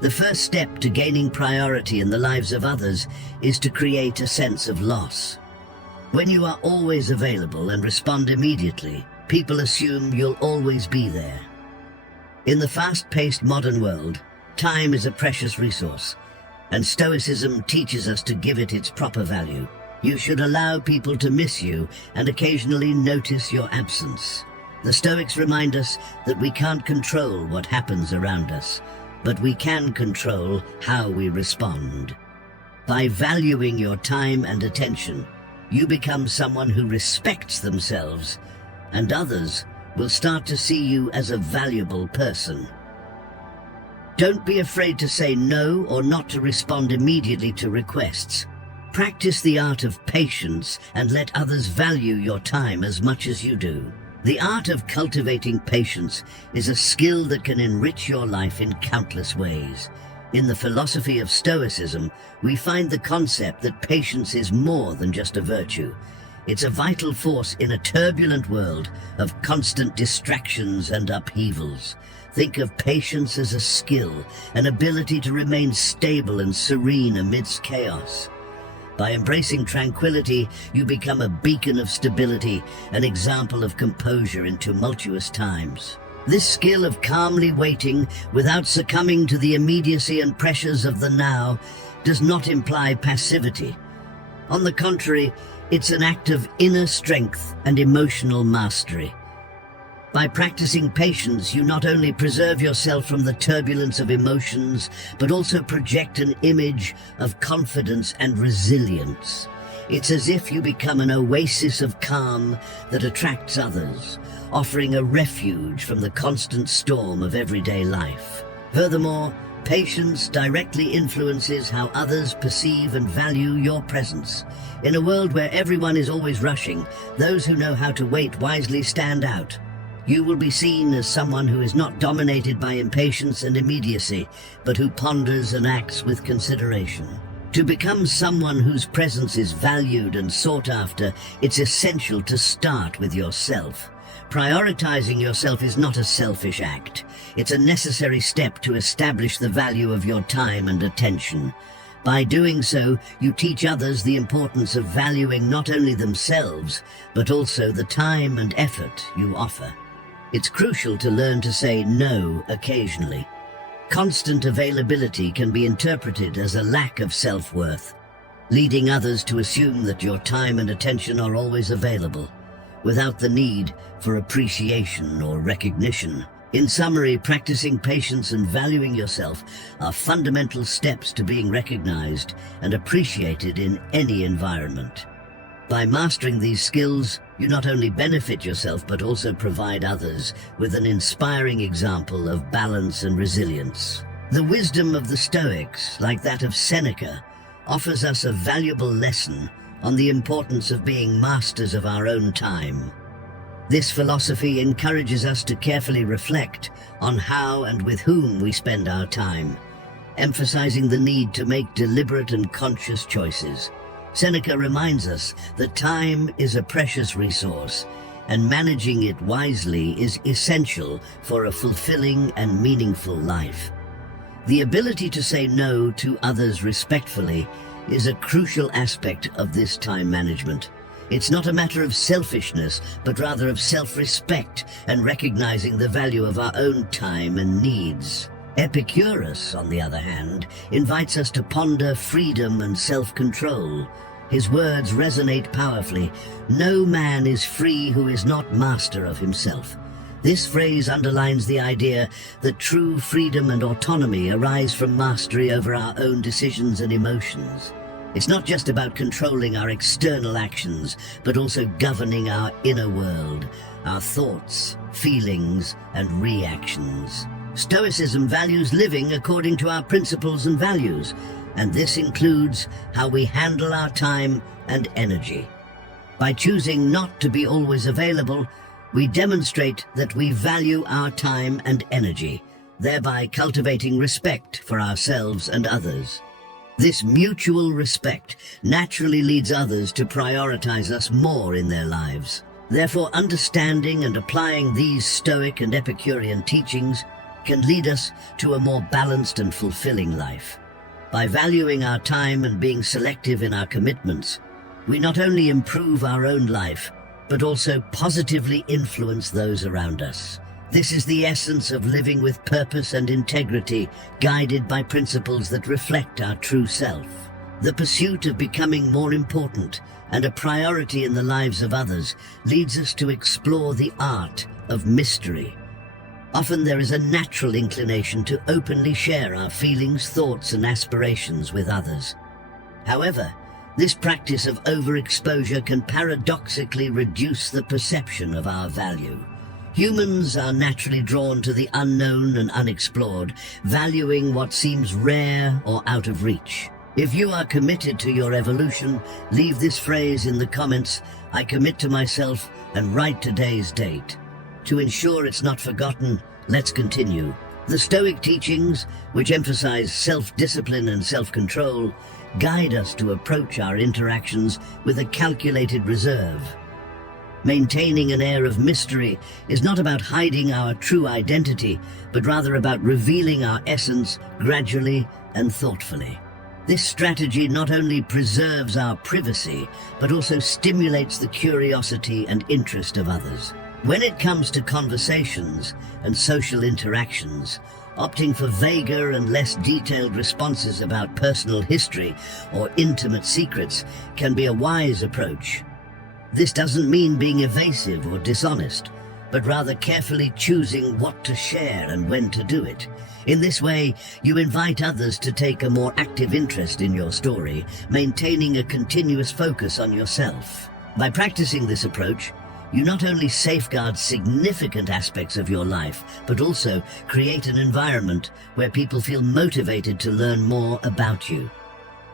The first step to gaining priority in the lives of others is to create a sense of loss. When you are always available and respond immediately, people assume you'll always be there. In the fast-paced modern world, time is a precious resource, and Stoicism teaches us to give it its proper value. You should allow people to miss you and occasionally notice your absence. The Stoics remind us that we can't control what happens around us, but we can control how we respond. By valuing your time and attention, you become someone who respects themselves, and others will start to see you as a valuable person. Don't be afraid to say no or not to respond immediately to requests. Practice the art of patience and let others value your time as much as you do. The art of cultivating patience is a skill that can enrich your life in countless ways. In the philosophy of Stoicism, we find the concept that patience is more than just a virtue. It's a vital force in a turbulent world of constant distractions and upheavals. Think of patience as a skill, an ability to remain stable and serene amidst chaos. By embracing tranquility, you become a beacon of stability, an example of composure in tumultuous times. This skill of calmly waiting without succumbing to the immediacy and pressures of the now does not imply passivity. On the contrary, it's an act of inner strength and emotional mastery. By practicing patience, you not only preserve yourself from the turbulence of emotions, but also project an image of confidence and resilience. It's as if you become an oasis of calm that attracts others, offering a refuge from the constant storm of everyday life. Furthermore, patience directly influences how others perceive and value your presence. In a world where everyone is always rushing, those who know how to wait wisely stand out. You will be seen as someone who is not dominated by impatience and immediacy, but who ponders and acts with consideration. To become someone whose presence is valued and sought after, it's essential to start with yourself. Prioritizing yourself is not a selfish act. It's a necessary step to establish the value of your time and attention. By doing so, you teach others the importance of valuing not only themselves, but also the time and effort you offer. It's crucial to learn to say no occasionally. Constant availability can be interpreted as a lack of self-worth, leading others to assume that your time and attention are always available, without the need for appreciation or recognition. In summary, practicing patience and valuing yourself are fundamental steps to being recognized and appreciated in any environment. By mastering these skills, you not only benefit yourself but also provide others with an inspiring example of balance and resilience. The wisdom of the Stoics, like that of Seneca, offers us a valuable lesson on the importance of being masters of our own time. This philosophy encourages us to carefully reflect on how and with whom we spend our time, emphasizing the need to make deliberate and conscious choices. Seneca reminds us that time is a precious resource, and managing it wisely is essential for a fulfilling and meaningful life. The ability to say no to others respectfully is a crucial aspect of this time management. It's not a matter of selfishness, but rather of self-respect and recognizing the value of our own time and needs. Epictetus, on the other hand, invites us to ponder freedom and self-control. His words resonate powerfully. No man is free who is not master of himself. This phrase underlines the idea that true freedom and autonomy arise from mastery over our own decisions and emotions. It's not just about controlling our external actions, but also governing our inner world, our thoughts, feelings, and reactions. Stoicism values living according to our principles and values, and this includes how we handle our time and energy. By choosing not to be always available, we demonstrate that we value our time and energy, thereby cultivating respect for ourselves and others. This mutual respect naturally leads others to prioritize us more in their lives. Therefore, understanding and applying these Stoic and Epicurean teachings can lead us to a more balanced and fulfilling life. By valuing our time and being selective in our commitments, we not only improve our own life, but also positively influence those around us. This is the essence of living with purpose and integrity, guided by principles that reflect our true self. The pursuit of becoming more important and a priority in the lives of others leads us to explore the art of mystery. Often there is a natural inclination to openly share our feelings, thoughts, and aspirations with others. However, this practice of overexposure can paradoxically reduce the perception of our value. Humans are naturally drawn to the unknown and unexplored, valuing what seems rare or out of reach. If you are committed to your evolution, leave this phrase in the comments: "I commit to myself," and write today's date. To ensure it's not forgotten, let's continue. The Stoic teachings, which emphasize self-discipline and self-control, guide us to approach our interactions with a calculated reserve. Maintaining an air of mystery is not about hiding our true identity, but rather about revealing our essence gradually and thoughtfully. This strategy not only preserves our privacy, but also stimulates the curiosity and interest of others. When it comes to conversations and social interactions, opting for vaguer and less detailed responses about personal history or intimate secrets can be a wise approach. This doesn't mean being evasive or dishonest, but rather carefully choosing what to share and when to do it. In this way, you invite others to take a more active interest in your story, maintaining a continuous focus on yourself. By practicing this approach, you not only safeguard significant aspects of your life, but also create an environment where people feel motivated to learn more about you.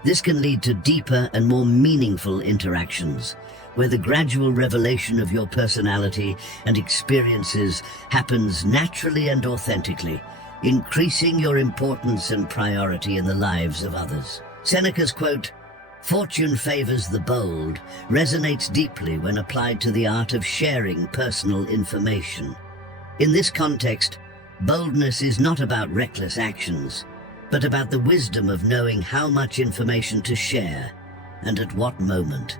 This can lead to deeper and more meaningful interactions, where the gradual revelation of your personality and experiences happens naturally and authentically, increasing your importance and priority in the lives of others. Seneca's quote, "Fortune favors the bold," resonates deeply when applied to the art of sharing personal information. In this context, boldness is not about reckless actions, but about the wisdom of knowing how much information to share and at what moment.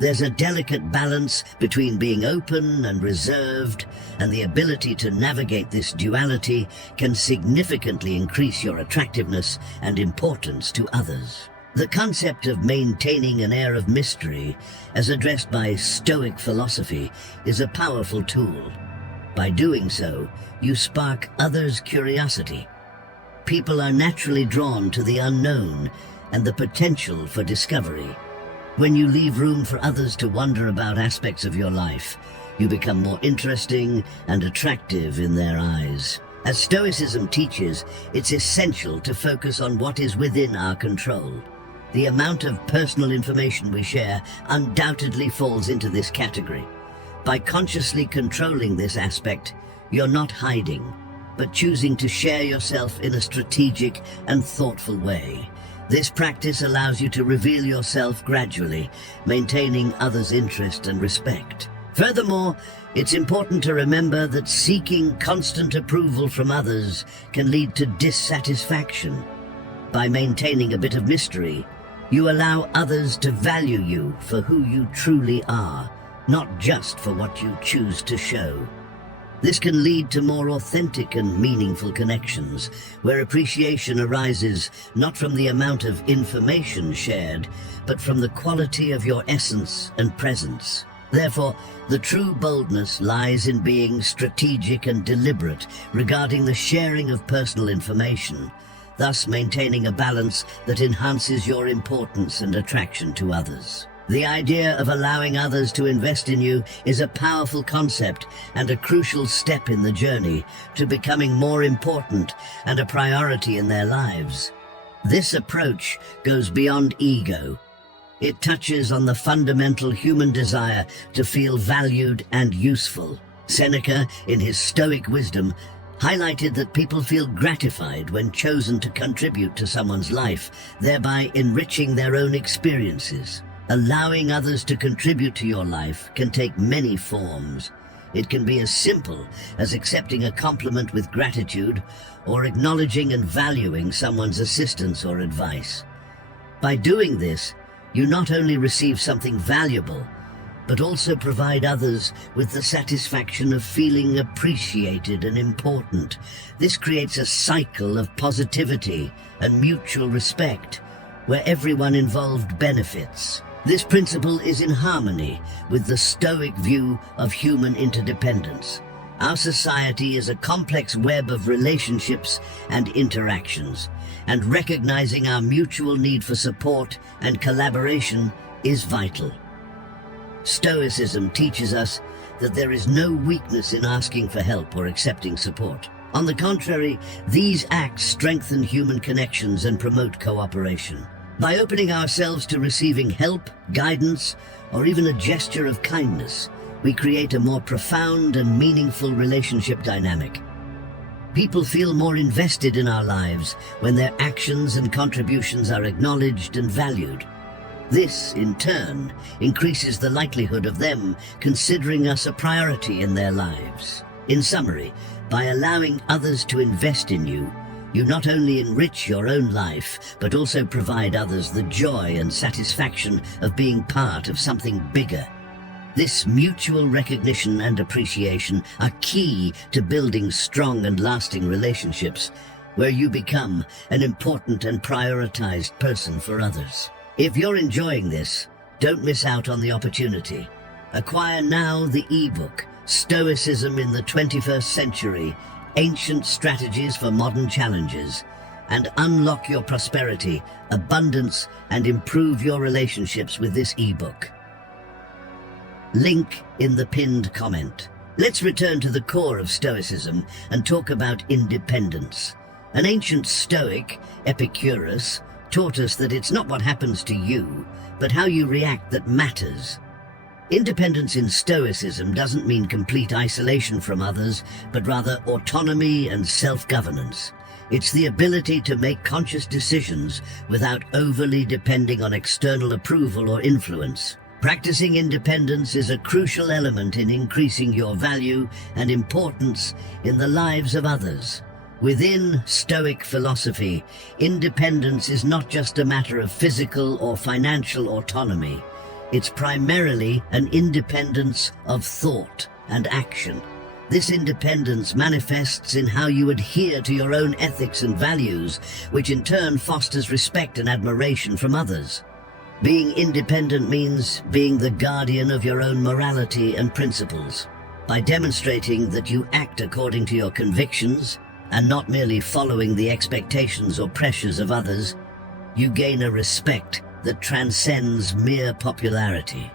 There's a delicate balance between being open and reserved, and the ability to navigate this duality can significantly increase your attractiveness and importance to others. The concept of maintaining an air of mystery, as addressed by Stoic philosophy, is a powerful tool. By doing so, you spark others' curiosity. People are naturally drawn to the unknown and the potential for discovery. When you leave room for others to wonder about aspects of your life, you become more interesting and attractive in their eyes. As Stoicism teaches, it's essential to focus on what is within our control. The amount of personal information we share undoubtedly falls into this category. By consciously controlling this aspect, you're not hiding, but choosing to share yourself in a strategic and thoughtful way. This practice allows you to reveal yourself gradually, maintaining others' interest and respect. Furthermore, it's important to remember that seeking constant approval from others can lead to dissatisfaction. By maintaining a bit of mystery, you allow others to value you for who you truly are, not just for what you choose to show. This can lead to more authentic and meaningful connections, where appreciation arises not from the amount of information shared, but from the quality of your essence and presence. Therefore, the true boldness lies in being strategic and deliberate regarding the sharing of personal information, thus maintaining a balance that enhances your importance and attraction to others. The idea of allowing others to invest in you is a powerful concept and a crucial step in the journey to becoming more important and a priority in their lives. This approach goes beyond ego. It touches on the fundamental human desire to feel valued and useful. Seneca, in his Stoic wisdom, highlighted that people feel gratified when chosen to contribute to someone's life, thereby enriching their own experiences. Allowing others to contribute to your life can take many forms. It can be as simple as accepting a compliment with gratitude or acknowledging and valuing someone's assistance or advice. By doing this, you not only receive something valuable, but also provide others with the satisfaction of feeling appreciated and important. This creates a cycle of positivity and mutual respect, where everyone involved benefits. This principle is in harmony with the Stoic view of human interdependence. Our society is a complex web of relationships and interactions, and recognizing our mutual need for support and collaboration is vital. Stoicism teaches us that there is no weakness in asking for help or accepting support. On the contrary, these acts strengthen human connections and promote cooperation. By opening ourselves to receiving help, guidance, or even a gesture of kindness, we create a more profound and meaningful relationship dynamic. People feel more invested in our lives when their actions and contributions are acknowledged and valued. This, in turn, increases the likelihood of them considering us a priority in their lives. In summary, by allowing others to invest in you, you not only enrich your own life, but also provide others the joy and satisfaction of being part of something bigger. This mutual recognition and appreciation are key to building strong and lasting relationships, where you become an important and prioritized person for others. If you're enjoying this, don't miss out on the opportunity. Acquire now the ebook, Stoicism in the 21st Century, Ancient Strategies for Modern Challenges, and unlock your prosperity, abundance, and improve your relationships with this ebook. Link in the pinned comment. Let's return to the core of Stoicism and talk about independence. An ancient Stoic, Epictetus, taught us that it's not what happens to you, but how you react that matters. Independence in Stoicism doesn't mean complete isolation from others, but rather autonomy and self-governance. It's the ability to make conscious decisions without overly depending on external approval or influence. Practicing independence is a crucial element in increasing your value and importance in the lives of others. Within Stoic philosophy, independence is not just a matter of physical or financial autonomy. It's primarily an independence of thought and action. This independence manifests in how you adhere to your own ethics and values, which in turn fosters respect and admiration from others. Being independent means being the guardian of your own morality and principles. By demonstrating that you act according to your convictions and not merely following the expectations or pressures of others, you gain a respect that transcends mere popularity.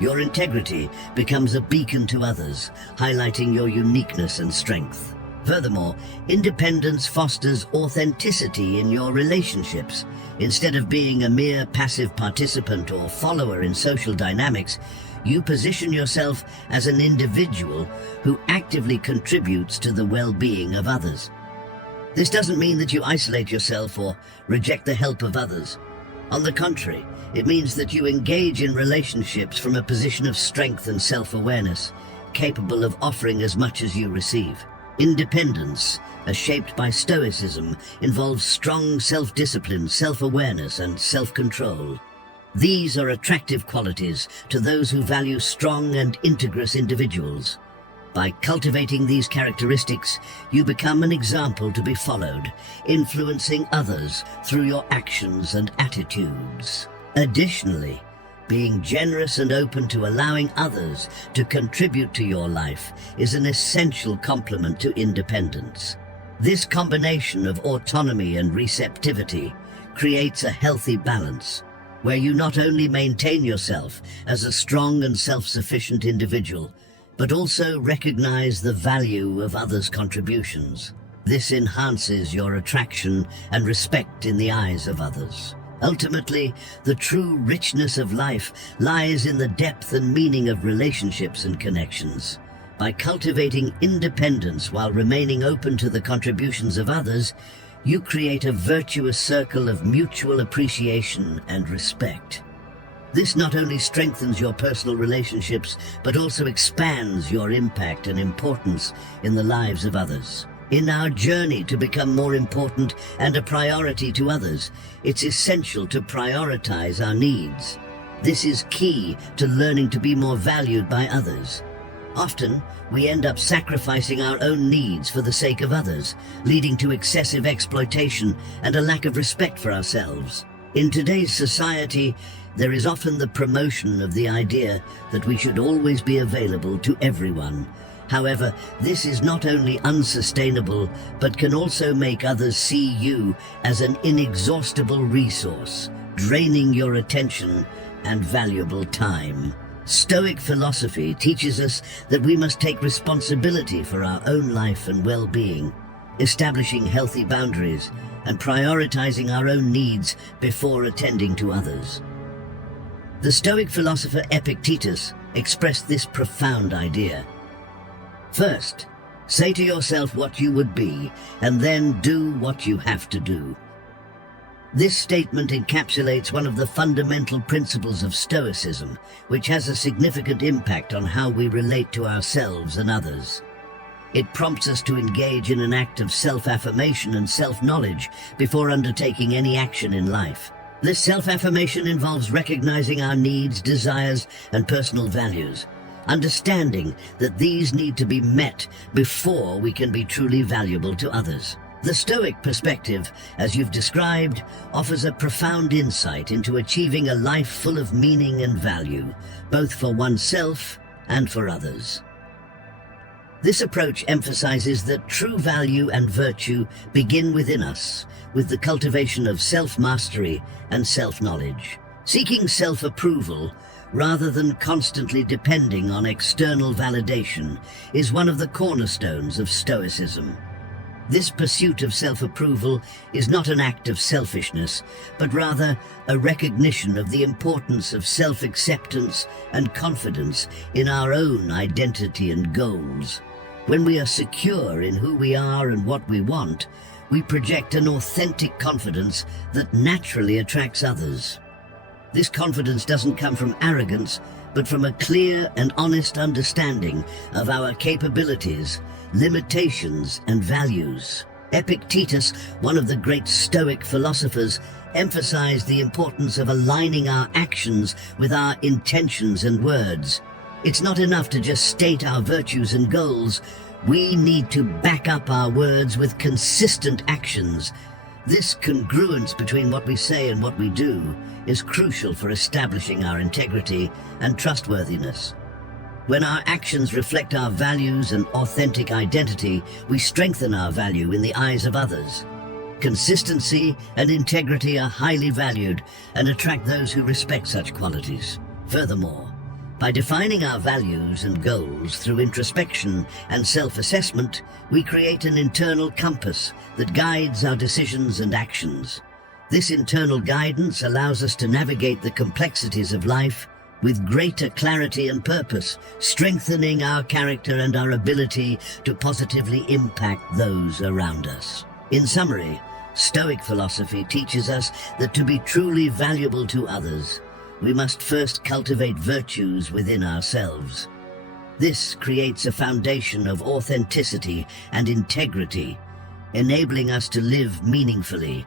Your integrity becomes a beacon to others, highlighting your uniqueness and strength. Furthermore, independence fosters authenticity in your relationships. Instead of being a mere passive participant or follower in social dynamics, you position yourself as an individual who actively contributes to the well-being of others. This doesn't mean that you isolate yourself or reject the help of others. On the contrary, it means that you engage in relationships from a position of strength and self-awareness, capable of offering as much as you receive. Independence, as shaped by Stoicism, involves strong self-discipline, self-awareness, and self-control. These are attractive qualities to those who value strong and integrous individuals. By cultivating these characteristics, you become an example to be followed, influencing others through your actions and attitudes. Additionally, being generous and open to allowing others to contribute to your life is an essential complement to independence. This combination of autonomy and receptivity creates a healthy balance, where you not only maintain yourself as a strong and self-sufficient individual, but also recognize the value of others' contributions. This enhances your attraction and respect in the eyes of others. Ultimately, the true richness of life lies in the depth and meaning of relationships and connections. By cultivating independence while remaining open to the contributions of others, you create a virtuous circle of mutual appreciation and respect. This not only strengthens your personal relationships, but also expands your impact and importance in the lives of others. In our journey to become more important and a priority to others, it's essential to prioritize our needs. This is key to learning to be more valued by others. Often, we end up sacrificing our own needs for the sake of others, leading to excessive exploitation and a lack of respect for ourselves. In today's society, there is often the promotion of the idea that we should always be available to everyone. However, this is not only unsustainable, but can also make others see you as an inexhaustible resource, draining your attention and valuable time. Stoic philosophy teaches us that we must take responsibility for our own life and well-being, establishing healthy boundaries and prioritizing our own needs before attending to others. The Stoic philosopher Epictetus expressed this profound idea. First, say to yourself what you would be, and then do what you have to do. This statement encapsulates one of the fundamental principles of Stoicism, which has a significant impact on how we relate to ourselves and others. It prompts us to engage in an act of self-affirmation and self-knowledge before undertaking any action in life. This self-affirmation involves recognizing our needs, desires, and personal values, understanding that these need to be met before we can be truly valuable to others. The Stoic perspective, as you've described, offers a profound insight into achieving a life full of meaning and value, both for oneself and for others. This approach emphasizes that true value and virtue begin within us, with the cultivation of self-mastery and self-knowledge. Seeking self-approval, rather than constantly depending on external validation, is one of the cornerstones of Stoicism. This pursuit of self-approval is not an act of selfishness, but rather a recognition of the importance of self-acceptance and confidence in our own identity and goals. When we are secure in who we are and what we want, we project an authentic confidence that naturally attracts others. This confidence doesn't come from arrogance, but from a clear and honest understanding of our capabilities, limitations, and values. Epictetus, one of the great Stoic philosophers, emphasized the importance of aligning our actions with our intentions and words. It's not enough to just state our virtues and goals. We need to back up our words with consistent actions. This congruence between what we say and what we do is crucial for establishing our integrity and trustworthiness. When our actions reflect our values and authentic identity, we strengthen our value in the eyes of others. Consistency and integrity are highly valued and attract those who respect such qualities. Furthermore, by defining our values and goals through introspection and self-assessment, we create an internal compass that guides our decisions and actions. This internal guidance allows us to navigate the complexities of life with greater clarity and purpose, strengthening our character and our ability to positively impact those around us. In summary, Stoic philosophy teaches us that to be truly valuable to others, we must first cultivate virtues within ourselves. This creates a foundation of authenticity and integrity, enabling us to live meaningfully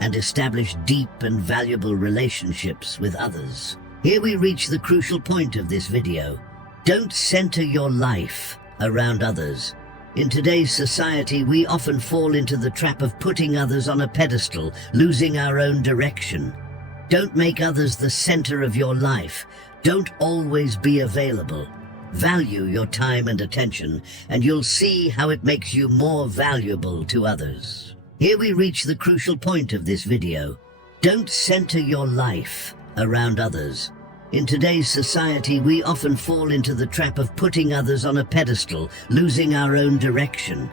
and establish deep and valuable relationships with others. Here we reach the crucial point of this video. Don't center your life around others. In today's society, we often fall into the trap of putting others on a pedestal, losing our own direction. Don't make others the center of your life. Don't always be available. Value your time and attention, and you'll see how it makes you more valuable to others. Here we reach the crucial point of this video. Don't center your life around others. In today's society, we often fall into the trap of putting others on a pedestal, losing our own direction.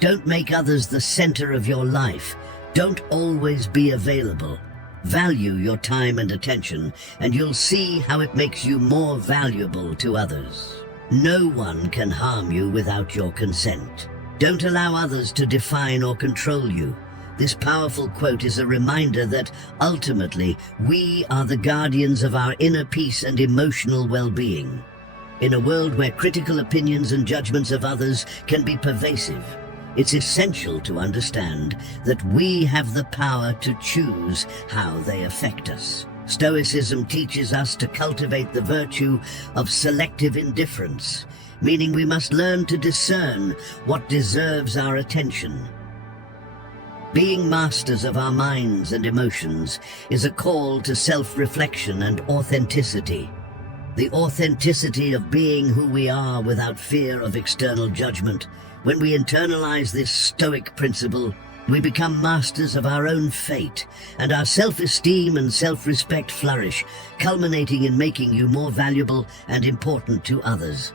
Don't make others the center of your life. Don't always be available. Value your time and attention, and you'll see how it makes you more valuable to others. No one can harm you without your consent. Don't allow others to define or control you. This powerful quote is a reminder that, ultimately, we are the guardians of our inner peace and emotional well-being. In a world where critical opinions and judgments of others can be pervasive, it's essential to understand that we have the power to choose how they affect us. Stoicism teaches us to cultivate the virtue of selective indifference, meaning we must learn to discern what deserves our attention. Being masters of our minds and emotions is a call to self-reflection and authenticity. The authenticity of being who we are without fear of external judgment. When we internalize this Stoic principle, we become masters of our own fate, and our self-esteem and self-respect flourish, culminating in making you more valuable and important to others.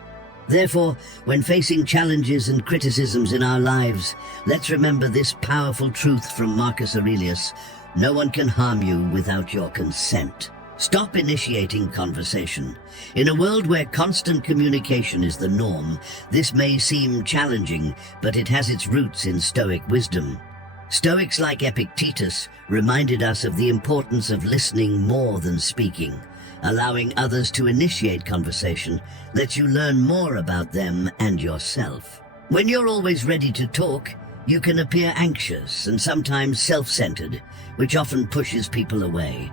Therefore, when facing challenges and criticisms in our lives, let's remember this powerful truth from Marcus Aurelius: no one can harm you without your consent. Stop initiating conversation. In a world where constant communication is the norm, this may seem challenging, but it has its roots in Stoic wisdom. Stoics like Epictetus reminded us of the importance of listening more than speaking. Allowing others to initiate conversation lets you learn more about them and yourself. When you're always ready to talk, you can appear anxious and sometimes self-centered, which often pushes people away.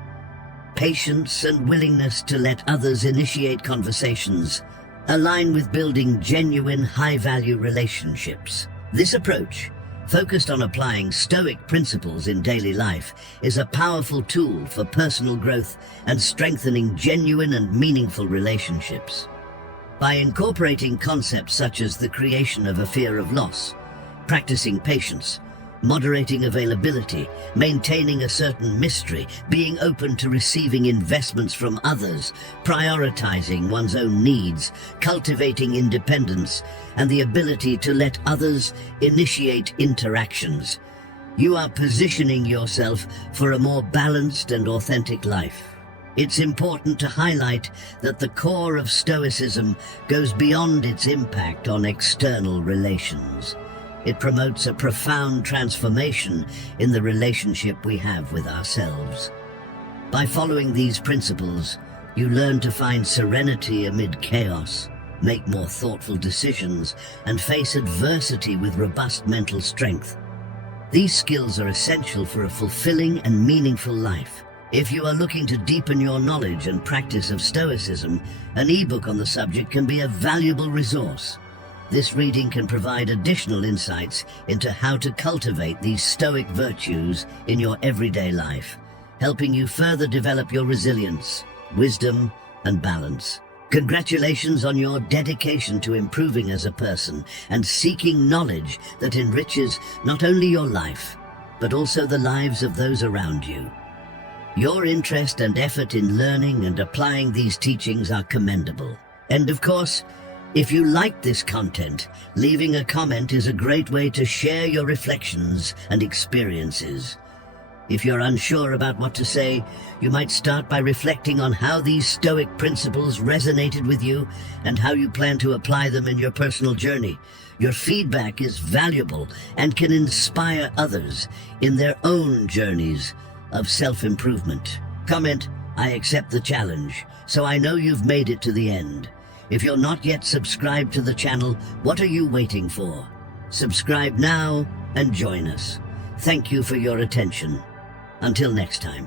Patience and willingness to let others initiate conversations align with building genuine, high-value relationships. This approach, focused on applying Stoic principles in daily life, is a powerful tool for personal growth and strengthening genuine and meaningful relationships. By incorporating concepts such as the creation of a fear of loss, practicing patience, moderating availability, maintaining a certain mystery, being open to receiving investments from others, prioritizing one's own needs, cultivating independence, and the ability to let others initiate interactions, you are positioning yourself for a more balanced and authentic life. It's important to highlight that the core of Stoicism goes beyond its impact on external relations. It promotes a profound transformation in the relationship we have with ourselves. By following these principles, you learn to find serenity amid chaos, make more thoughtful decisions, and face adversity with robust mental strength. These skills are essential for a fulfilling and meaningful life. If you are looking to deepen your knowledge and practice of Stoicism, an ebook on the subject can be a valuable resource. This reading can provide additional insights into how to cultivate these Stoic virtues in your everyday life, helping you further develop your resilience, wisdom, and balance. Congratulations on your dedication to improving as a person and seeking knowledge that enriches not only your life, but also the lives of those around you. Your interest and effort in learning and applying these teachings are commendable. And of course, if you like this content, leaving a comment is a great way to share your reflections and experiences. If you're unsure about what to say, you might start by reflecting on how these Stoic principles resonated with you and how you plan to apply them in your personal journey. Your feedback is valuable and can inspire others in their own journeys of self-improvement. Comment, "I accept the challenge," so I know you've made it to the end. If you're not yet subscribed to the channel, what are you waiting for? Subscribe now and join us. Thank you for your attention. Until next time.